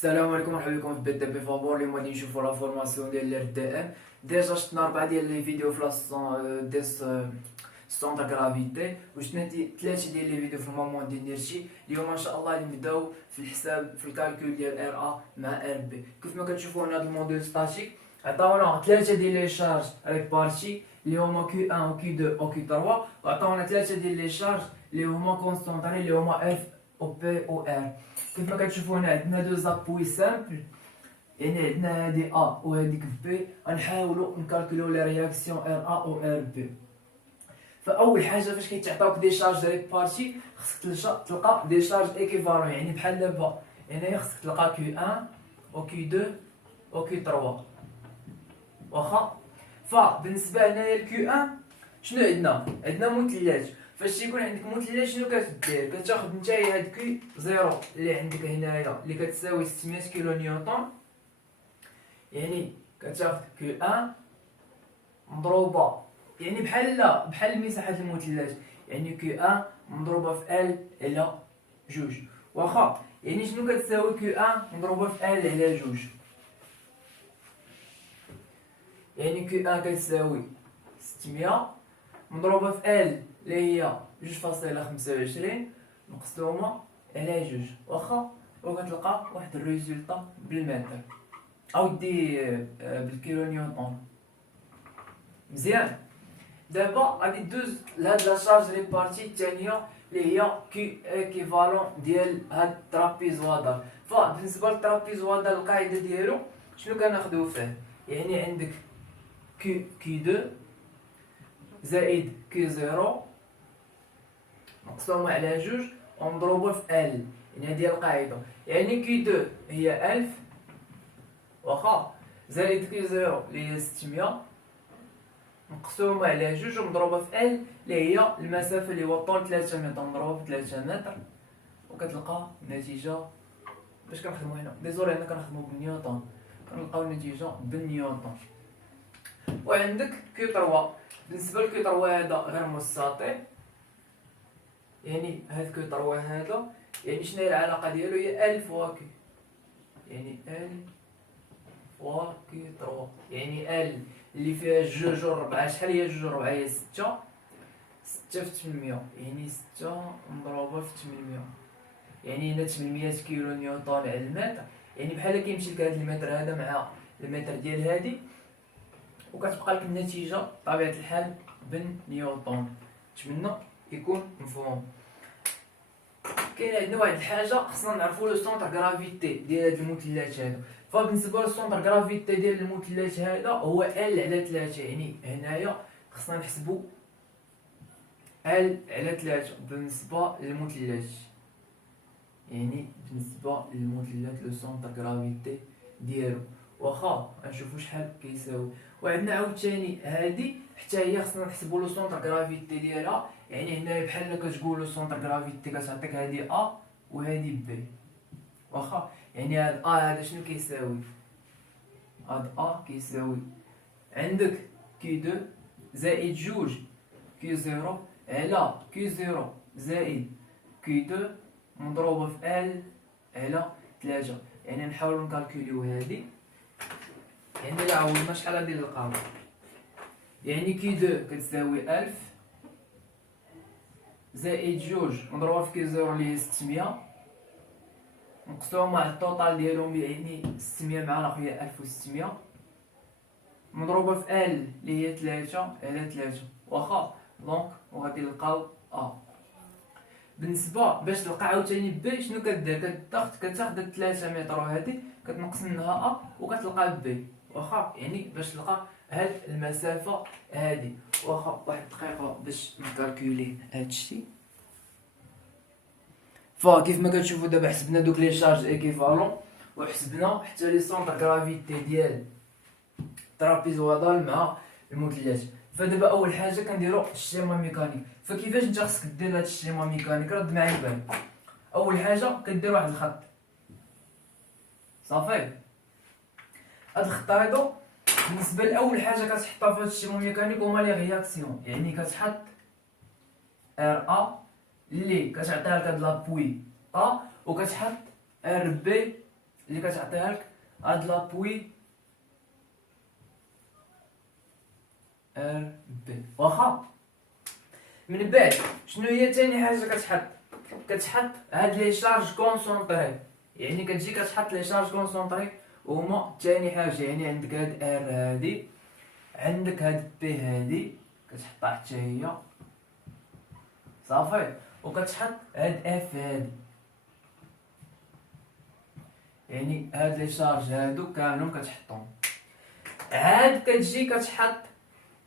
السلام عليكم، مرحبا بكم في بي تي بي فابور. اليوم غادي نشوفو لا فورماسيون ديال الار دي ام. ديجا شفنا 4 ديال لي فيديو في لاسون ديس سونتر غرافيتي، وشفنا 3 ديال لي فيديو في المومون ديال نيرشي. اليوم ان شاء الله غادي نبداو في الحساب في الكالكول ديال ار ا مع ار بي. كيف ما كتشوفوا هنا هذا الموديل ستاتيك عطاونا 3 ديال لي شارج افيك بارتي اللي هما كيو 1 و كيو 2 و كيو 3، وعطاونا 3 ديال لي شارج اللي هما كونستونطري اللي هما اف او بي او ار. كيف ما كتشوفوا هنا عندنا دو زابوي سامبل، يعني عندنا هادي ا وهاديك بي. غنحاولوا نكالكوليو لي رياكسيون ار ا و ار بي. فاول حاجه فاش كيتعطاوك دي شارج ريك بارتي خصك تلقى دي شارج ايكيفالون، يعني بحال دابا هنايا خصك تلقى كيو 1 و كيو 2 و كيو 3 واخا. فبالنسبه هنايا لكيو 1 شنو عندنا مثلث. فاش تيكون عندك مثلث شنو كتدير؟ كتاخد نتايا هاد كيو زيرو اللي عندك هنايا اللي كتساوي 600 كيلو نيوتن، يعني كتاخد كيو 1 مضروبه يعني بحال مساحه المثلث، يعني كيو 1 مضروبه في ال على جوج واخا. يعني شنو كتساوي كيو 1 مضروبه في ال على جوج؟ يعني كيو 1 كتساوي 600 مضروبه في ال اللي هي 2.25 مقسومه على جوج واخا، وكتلقى واحد الريزولطا بالمتر او دي بالكيلو نيوتن. مزيان. دابا غادي دوز لهاد لا شارج ريبارتي الثانيه اللي هي كي ايكيفالون ديال هاد الترابيزوادال. فبالنسبه للترابيزوادال القاعده ديالو شنو كناخدو فيه؟ يعني عندك كي 2 زائد كي 0 مقسومه على جوج ومضروبه في ال، يعني هادي هي القاعده. يعني كي 2 هي 1000 واخا، زائد كي 0 اللي هي 600 مقسومه على جوج ومضروبه في ال اللي هي المسافه اللي هو الطول 3 متر مضروبه في 3 متر، وكتلقى النتيجه. باش كنخدمو هنا ديزولي هنا كنخدمو بالنيوتن، كنلقاو النتيجه بالنيوتن. وعندك كيو 3. بالنسبه لكيو 3 هذا غير مستطيل، يعني هاد كيو 3 هذا يعني شنو هي العلاقه ديالو؟ هي 1000 فوا كيو، يعني 1000 فوا كيو 3، يعني ال اللي فيها جوج و ربعة. شحال هي جوج و ربعة؟ هي 6 في 800، يعني 6 مضروبه في 800، يعني هنا 800 كيلو نيوتن على المتر. يعني بحال كيمشي لك هاد المتر هذا مع المتر ديال هادي، وكتبقى لك النتيجه بطبيعه الحال بالنيوتن. نتمنى يكون مفهوم. كاين عندنا واحد الحاجه خصنا نعرفوا لو سونتر غرافيتي ديال هاد المثلث هذا. فبالنسبه للسونتر غرافيتي ديال المثلث هذا هو ال على 3، يعني هنايا خصنا نحسبوا ال على 3 بالنسبه للمثلث، يعني بالنسبه للمثلث لو سونتر غرافيتي ديالو واخا. غنشوفوا شحال كيساوي. وعندنا عاوتاني هادي حتى هي خصنا نحسبوا لو سونتر غرافيتي ديالها، يعني هنايا بحال كتقول لو سونتر غرافيتي كتعطيك هادي ا وهادي بي واخا. يعني هاد ا هذا شنو كيساوي؟ هاد ا كيساوي عندك كي 2 زائد جوج كي 0 على كي 0 زائد كي 2 مضروبه في ال على 3. يعني نحاولوا نكالكوليو هادي، يعني الا عوضنا شحال غادي نلقاو؟ يعني كي 2 كتساوي 1000 زائد جوج مضروبه في كي 0 اللي هي 600 مقسومه على التوتال ديالهم، يعني 600 مع الاخر هي 1600 مضروبه في ال اللي هي 3 على 3 واخا. دونك وغادي نلقاو ا. بالنسبه باش تلقى عاوتاني بي شنو كدير؟ كتاخد 3 متر وهادي كتنقص منها ا وكتلقى بي واخا. يعني باش تلقى هاد المسافه هادي واخا. واحد الدقيقه باش نكالكولي هادشي. فكيف ما كتشوفوا دابا حسبنا دوك لي شارج ايكيفالون، وحسبنا حتى لي سونتر غرافيتي ديال الترابيزوادال مع المثلث. فدابا اول حاجه كنديرو الشيما ميكانيك. فكيفاش انت خصك دير هاد الشيما ميكانيك؟ رد معايا البال. اول حاجه كدير واحد الخط صافي. هاد الخط هادو بالنسبه لاول حاجه كتحطها في هاد الشيما ميكانيك هما لي رياكسيون، يعني كتحط ار ا اللي كتعطيها لك هاد لابوي ا، وكتحط ار بي اللي كتعطيها لك هاد لابوي ار بي. واخا من بعد شنو هي ثاني حاجه كتحط هاد لي شارج كونسونطري، يعني كتجي كتحط لي شارج كونسونطري هما ثاني حاجه. يعني عندك هاد ار هادي، عندك هاد بي هادي كتحطها حتى هي صافي، وكتحط هاد اف هادي. يعني هاد لي شارج هادو كاملهم كتحطهم. عاد كتجي كتحط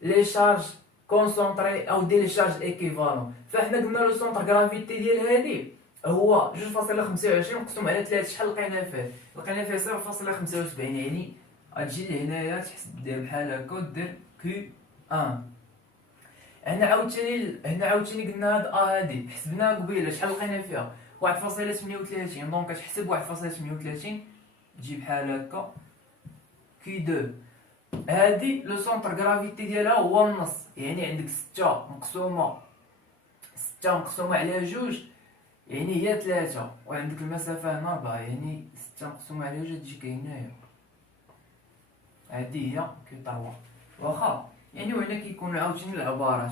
لي شارج كونسونطري او دير لي شارج ايكيفالون. فاحنا قلنا لو سونتر غرافيتي ديال هادي هو 2.25 مقسوم على 3. شحال لقينا فيه؟ لقينا فيه 0.75. يعني غتجي لهنايا تحسب دير بحال هكا ودير كي 1. هنا عاوتاني قلنا هاد هادي حسبناها قبيله، شحال لقينا فيها؟ 1.38. دونك كتحسب 1.38 تجي بحال هكا كي 2. هادي لو سونتر غرافيتي ديالها هو النص، يعني عندك 6 مقسومه على 2 يعني هي 3، وعندك المسافه هنا 4 يعني 6 مقسومه على 2 تجي كاينايا. هادي هي كي 3 واخا. يعني وهنا كيكونوا عاوتاني العبارات.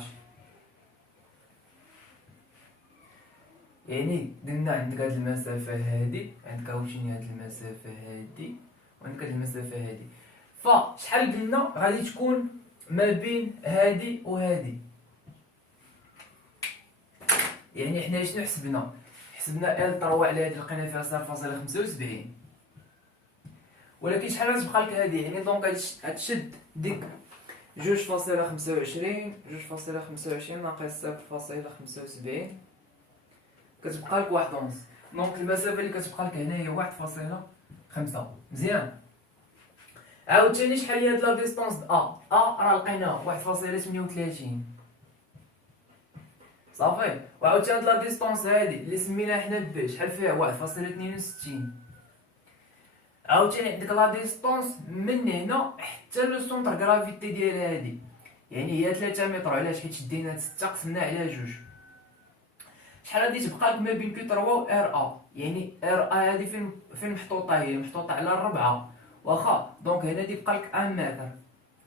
يعني قلنا عندك هاد المسافه هادي، عندك عاوتاني هاد المسافه هادي، وعندك هاد المسافه هادي. فشحال قلنا غادي تكون ما بين هادي وهادي؟ يعني حنا شنو حسبنا ال 3 على هادي لقينا فيها 0.75، ولكن شحال غتبقى لك هادي؟ يعني دونك غتشد ديك 2.25 ناقص 0.75 كتبقى لك 1.11. دونك المسافه اللي كتبقى لك هنا هي 1.5. مزيان. عاوتاني شحال هي هاد لا ديستونس راه لقيناها 1.38 صافي. وعاوتاني هاد لا ديستونس هادي اللي سميناها حنا بي شحال فيها؟ 1.62. عاوتاني عندك لا ديستونس من هنا حتى لو سونتر غرافيتي ديال هادي، يعني هي 3 متر. علاش؟ حيت شدينا 6 قسمناها على 2. شحال غادي تبقى لك ما بين كي 3 و ار يعني ار هادي فين محطوطه؟ هي محطوطه على 4 واخا. دونك هنا غادي يبقى لك 1 متر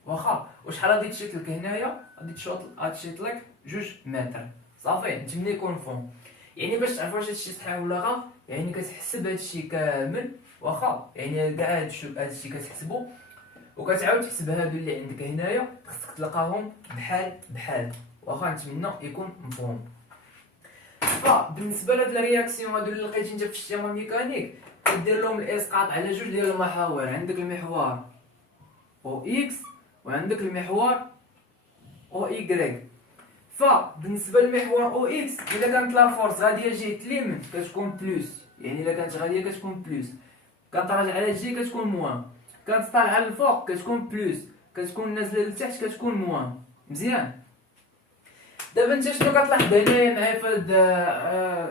واخا. وشحال غادي تشيط لك هنايا؟ غادي تشيط لك 2 متر صافي. نتمنى يكون فون. يعني باش تعرف واش هادشي صحيح ولا غلط، يعني كتحسب هادشي كامل واخا. يعني كاع هادشي كتحسبو وكتعاود تحسب هادو اللي عندك هنايا، خصك تلقاهم بحال واخا. نتمنى يكون مفهوم. فبالنسبه لهاد الرياكسيون هادو اللي لقيتي انت في الشيما ميكانيك، كدير لهم الاسقاط على 2 ديال المحاور. عندك المحور او اكس وعندك المحور او ايكغيك. فبالنسبه للمحور او اكس، الا كانت لا فورس غاديه جهه اليمين كتكون بلس، يعني الا كانت غاديه كتكون بلس. كانت راجعه على الجهه كتكون موان. كانت طالعه للفوق كتكون بلس. كتكون نازله لتحت كتكون موان. مزيان. دابا انت شنو كتلاحظ هنايا معايا في هاد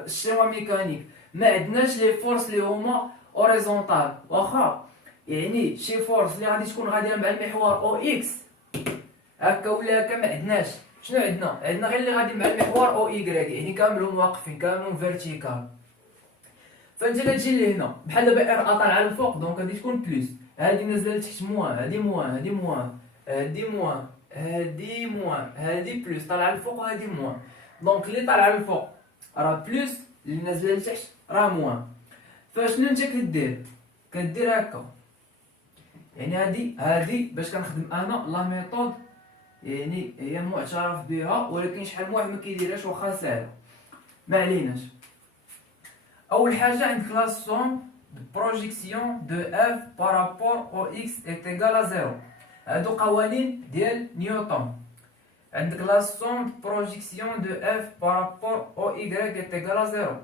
الشيما ميكانيك؟ ما عندناش لي فورس اللي هما اوريزونطال واخا. يعني شي فورس اللي غادي تكون غاديه مع المحور او اكس هكا ولا هكا ما عندناش. شنو عندنا غير اللي غادي مع المحور او ايكغيك، يعني كاملهم واقفين كاملهم فيرتيكال. فانت الا تجي لهنا بحال دابا ار طالعه للفوق دونك غادي تكون بلس، هادي نازله لتحت موان، هادي موان، هادي موان، هادي موان، هادي موان، هادي بلس. طالعه للفوق وهادي موان. دونك اللي طالعه للفوق راه بلس، اللي نازله لتحت راه موان. فشنو انت كدير هكا. يعني هادي باش كنخدم انا لا ميثود، يعني هي معترف بها، ولكن شحال من واحد ما كيديرهاش واخا ساهله. ما عليناش. اول حاجه عندك لا سوم دو بروجيكسيون دو اف بارابور او اكس ايت ايكال ا زيرو. هادو قوانين ديال نيوتن. عندك لا سوم دو بروجيكسيون دو اف بارابور او ايكغيك ايت ايكال ا زيرو،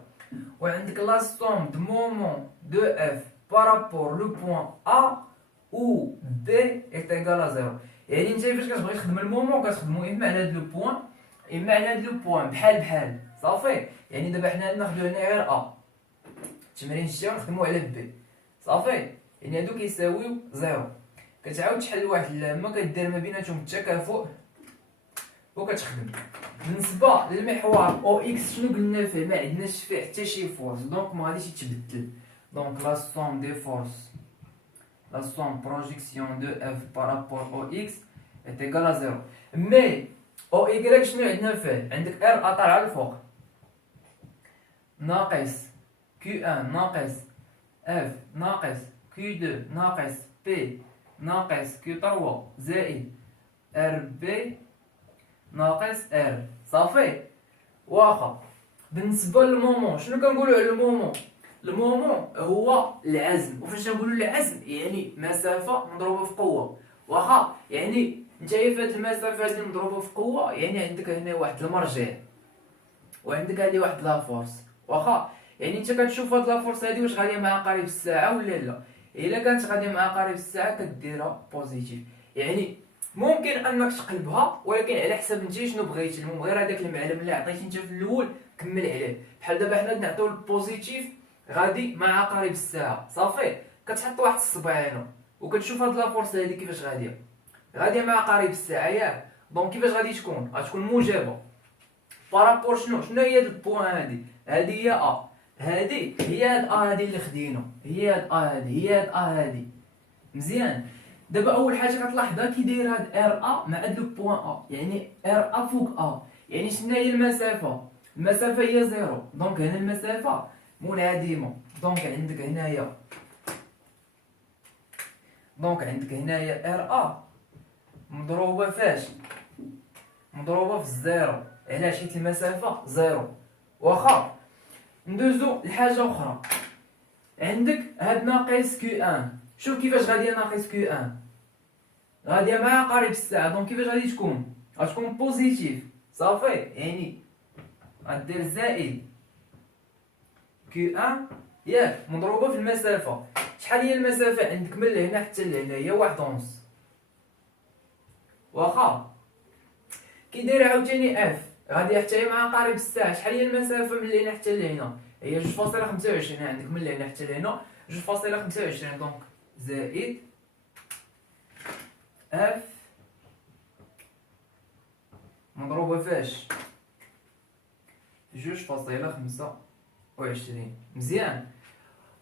وعندك لا سوم دو مومون دو اف بارابور لو بوين ا او بي ايت ايكال ا زيرو. يعني انت فاش كتبغي تخدم المومون كتخدمو اما على هاد لو بوين اما على هاد لو بوين بحال صافي. يعني دابا حنا ناخدو هنا غير ا، التمرين الجاي نخدمو على بي صافي. يعني هادو كيساويو زيرو. كتعاود تحل واحد اللامه كدير ما بيناتهم التكافؤ وكتخدم. بالنسبه للمحور او اكس شنو قلنا فيه؟ ما عندناش فيه حتى شي فورس، دونك ما غاديش يتبدل. Donc la somme des forces, la somme projection de F par rapport au X est égale à 0. Mais au Y شنو عندنا فيه؟ عندك R طالعة للفوق ناقص Q1 ناقص F ناقص Q2 ناقص P ناقص Q3 زائد RB ناقص R. صافي. واخا بالنسبة للمومون شنو كنقولو على المومون؟ المومون هو العزم. وفاش نقولو العزم يعني مسافة مضروبة في قوة. واخا يعني نتايا فهاد المسافة هادي مضروبة في قوة يعني عندك هنا واحد المرجع وعندك هادي واحد لافورس. واخا يعني انت كتشوف هاد لافورس هادي واش غادية مع قارب الساعة ولا لا. الا كانت غادية مع قارب الساعة كديرها بوزيتيف. يعني ممكن انك تقلبها ولكن على حسب انت شنو بغيتي. المهم غير هذاك المعلم اللي عطيتي انت في الاول كمل عليه. بحال دابا حنا نعطيو البوزيتيف غادي مع عقارب الساعه. صافي كتحط واحد الصبع هنا وكتشوف هاد لافورس هادي كيفاش غاديه مع عقارب الساعه ياك. دونك كيفاش غادي تكون موجبه بارابور شنو هي هاد البوان هادي هي ا. هادي هي هاد ا هادي اللي خدينا. هي هاد ا هادي هي هاد ا هادي. مزيان. دابا اول حاجه كتلاحظها كي داير هاد ار ا مع هاد لو بوين ا يعني ار ا فوق ا يعني شنو هي المسافه هي زيرو. دونك هنا المسافه منعدمه. دونك عندك هنايا ار ا مضروبه فاش مضروبه في الزيرو. علاش؟ حيت المسافه زيرو. واخا ندوزو لحاجه اخرى. عندك هاد ناقص كيو ان. شوف كيفاش غاديه ناقص كيو ان غاديه مع عقارب الساعه. دونك كيفاش غتكون بوزيتيف. صافي يعني غدير زائد كيو ان ياك مضروبه في المسافه. شحال هي المسافه عندك من لهنا حتى لهنا؟ هي واحد ونص. واخا كي داير عاوتاني اف غادي حتى هي مع عقارب الساعه. شحال هي المسافه من لهنا حتى لهنا؟ هي 2.25. عندك من لهنا حتى لهنا 2.25. دونك زائد اف مضروبه فاش 2.25. مزيان.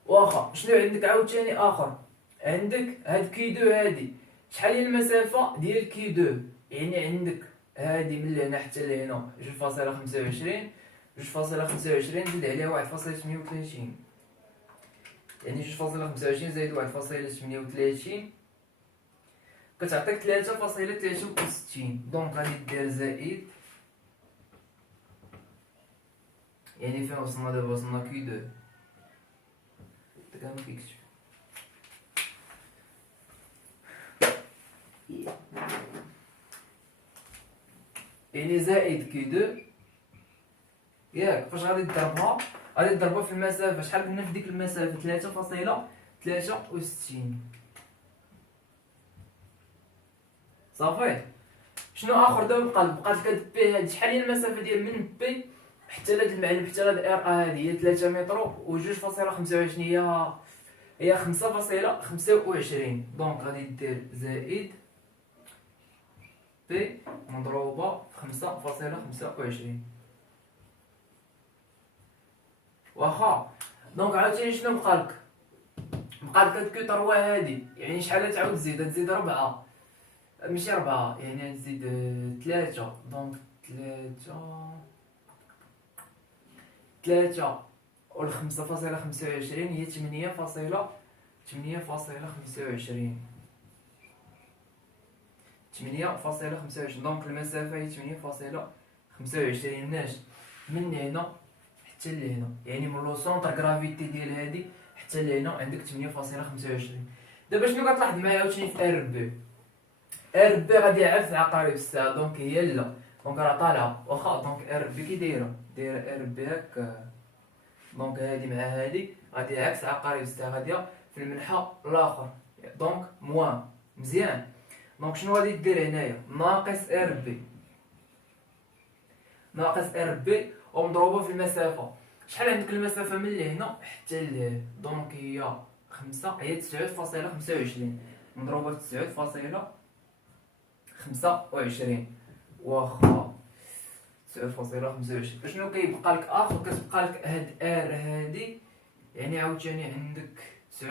واخا شنو عندك عاوتاني اخر؟ عندك هاد كي دو هادي. شحال هي المسافه ديال كي دو؟ يعني عندك هادي من لهنا حتى لهنا 2.25. 2.25 زيد عليها 1.38 يعني 2.25 زائد 1.38 كتعطيك 3.63. دونك غادي دير زائد يعني فين وصلنا دابا؟ وصلنا كي دو مفيكش. يعني زائد كي دو ياك. فاش غادي تضربها؟ غادي تضربها في المسافه. شحال كنا في ديك المسافه؟ 3.63. صافي. شنو اخر دابا بقات لك هاد بي هادي. شحال هي المسافه ديال من بي حتى لهاد المعلم حتى لهاد ار هادي؟ هي 3 متر و 2.25 هي 5.25. دونك غادي دير زائد بي مضروبه في 5.25. واخا دونك عاوتاني شنو بقالك هاد كو 3 هادي. يعني شحال تعاود تزيد 4 ماشي 4 يعني تزيد 3. دونك 3 و 5.25 هي 8.25. دونك المسافه هي 8.25 مناش من هنا حتى لهنا. يعني من لو سونتر غرافيتي ديال هادي حتى لهنا عندك 8.25. دابا شنو كتلاحظ معايا عاوتاني في ار بي؟ ار بي غادي يعرف عقارب الساعه. دونك هي لا. دونك راه طالعه. واخا دونك ار بي كي دايره ار بي هكا. دونك هادي مع هادي غادي يعكس عقارب الساعه غاديه في المنحى الاخر. دونك موان. مزيان. دونك شنو غادي دير هنايا؟ ناقص ار بي ومضروبه في المسافه. شحال عندك المسافه من لهنا حتى لهنا؟ دونك هي 5 هي 9.25 مضروبه في 9.25. واخا 9.25 شنو كيبقى لك اخر؟ كتبقى لك هاد ار هادي يعني عاوتاني عندك 9.25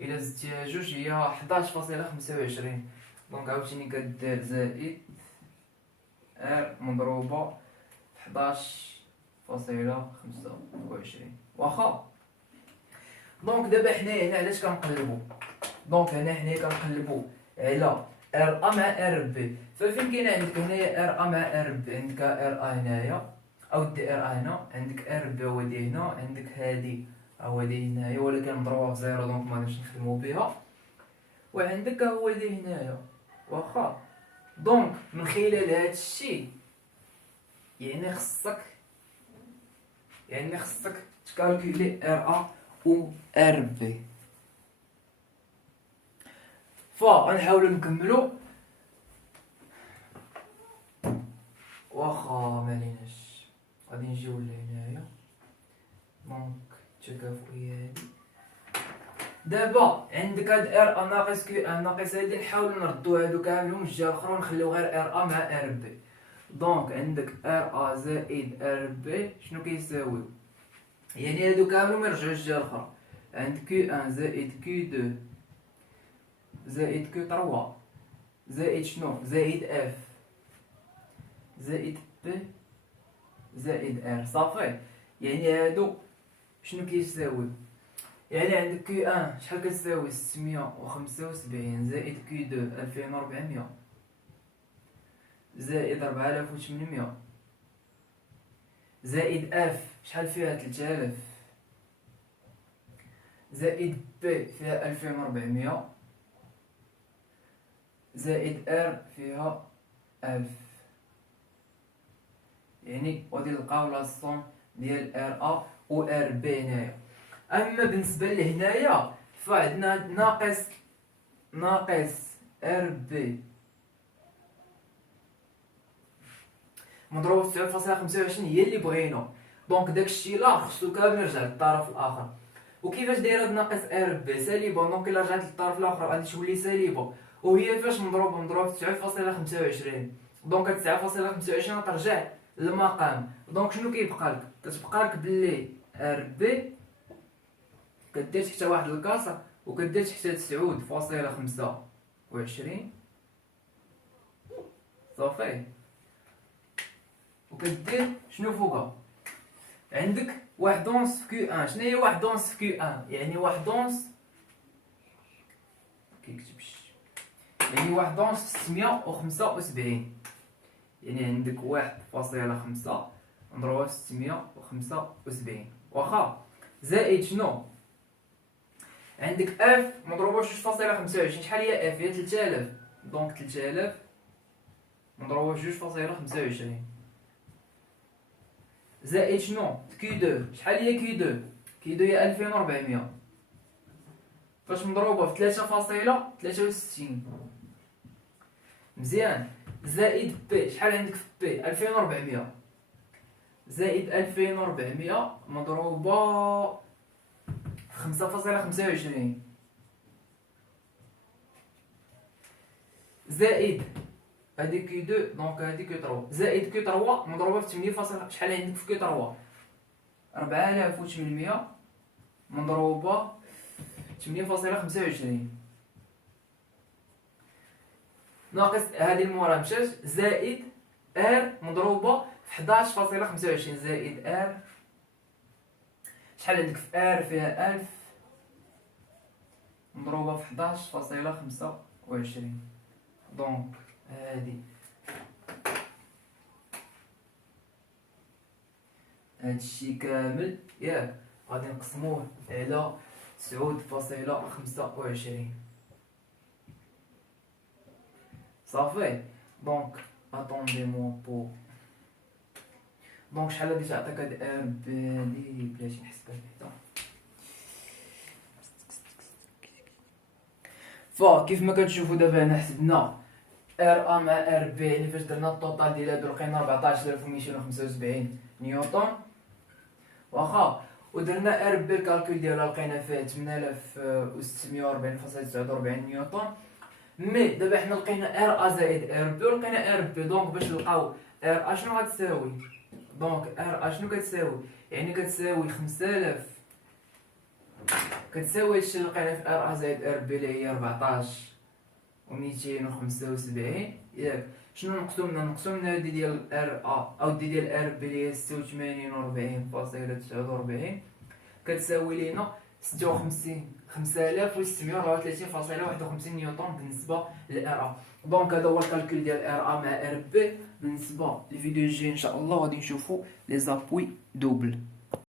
الى زدتيها جوج هي 11.25. دونك عاوتاني كدير زائد ار مضروبة في 11.25 واخا. دونك دابا حنايا هنا علاش كنقلبو؟ دونك هنا حنايا كنقلبو على ار ا مع ار بي. ففين كاين عندك هنايا ار ا مع ار بي؟ عندك ار ا هنايا او دي ار ا هنا، عندك ار بي هو دي هنا، عندك هادي هو دي هنايا ولكن مضروبه في زيرو دونك مغاديش نخدمو بها، وعندك هو دي هنايا واخا. دونك من خلال هاد الشيء يعني خصك تكالكولي ار ا و ار بي. فغنحاولو نكملو واخا ماليناش. غادي نجيو لهنايا دونك التكافؤية هادي. دابا عندك هاد ار ا ناقص كيو ان ناقص هادي، نحاولو نردو هادو كاملين من الجهة الاخرى ونخليو غير ار ا مع ار بي. دونك عندك ار ا زائد ار بي شنو كيساوي؟ يعني هادو كاملين ميرجعوش الجهة الاخرى. عند كيو ان زائد كيو دو زائد كيو تروا زائد شنو؟ زائد اف زائد بي زائد ار. صافي. يعني هادو شنو كيساوي؟ يعني عندك كيو ان شحال كتساوي؟ 675 زائد كيو دو 2400 زائد 4800 زائد اف شحال فيها؟ 3000 زائد بي فيها 2400 زائد ار فيها 1000. يعني غادي نلقاو لا صون ديال ار ا و ار بي هنايا. اما بالنسبه لهنايا فعندنا ناقص ار بي مضروب في 9.25 هي اللي بغينا. دونك داكشي لا خصو كامل يرجع للطرف الاخر. وكيفاش داير هاد ناقص ار بي؟ سالبه. دونك الا رجعت للطرف الاخر غادي تولي سالبه، وهي فاش مضروب في 9.25. دونك هاد 9.25 غترجع للمقام. دونك شنو كيبقى لك؟ كتبقى لك بلي ار بي كدير حتى واحد الكاسر وكدير حتى 9.25 صافي، وكدير شنو فوقها؟ عندك واحد اونص في كيو ان. شنو هي واحد اونص في كيو ان؟ يعني واحد اونص كيكتبش، يعني واحد اونص في 675. يعني عندك 1.5 نضربها في 675 واخا. زائد شنو؟ عندك اف مضروبه في 2.25. شحال هي اف؟ هي 3000. دونك 3000 مضروبه في 2.25 زائد شنو؟ كيو دو. شحال هي كيو دو؟ كيو دو هي 2400 فاش مضروبه في 3.63. مزيان. زائد بي. شحال عندك في بي؟ 2400 زائد 2400 مضروبه في 5.25 زائد هادي كيو دو. دونك هادي كيو تروا زائد كيو تروا مضروبه في 8. شحال عندك في كيو تروا؟ 4800 مضروبه في 8.25 ناقص هادي المورا مشات زائد ار مضروبه في 11.25 زائد ار. شحال عندك في ار؟ فيها 1000 مضروبه في 11.25. دونك هادي هادشي كامل ياك غادي نقسموه على 9.25 صافي. دونك اتوندي مو بو. دونك شحال غادي تعطيك هاد ار بي بلاتي نحسبها بعدا. فكيف ما كتشوفوا دابا هنا حسبنا ار ا مع ار بي، يعني فاش درنا الطوطال ديال هادو لقينا 14275 نيوتن واخا. ودرنا ار بي الكالكول ديالها لقينا فيه 8640.49 نيوتن. مي دابا حنا لقينا ار ا زائد ار بي ولقينا ار بي. دونك باش نلقاو ار ا شنو غتساوي؟ دونك ار ا شنو كتساوي؟ يعني كتساوي 5000 كتساوي هادشي اللي لقينا في ار ا زائد ار بي اللي هي 14 و 275 ياك. شنو نقصو من هادي ديال ار ا او دي ديال ار بي اللي هي 86 و 40.49 كتساوي لينا 56 5634.51 نيوتن بالنسبه للار ا. دونك هذا هو الكالكول ديال ار ا مع ار بي. بالنسبه للفيديو الجاي ان شاء الله غادي نشوفو لي زابوي دوبل.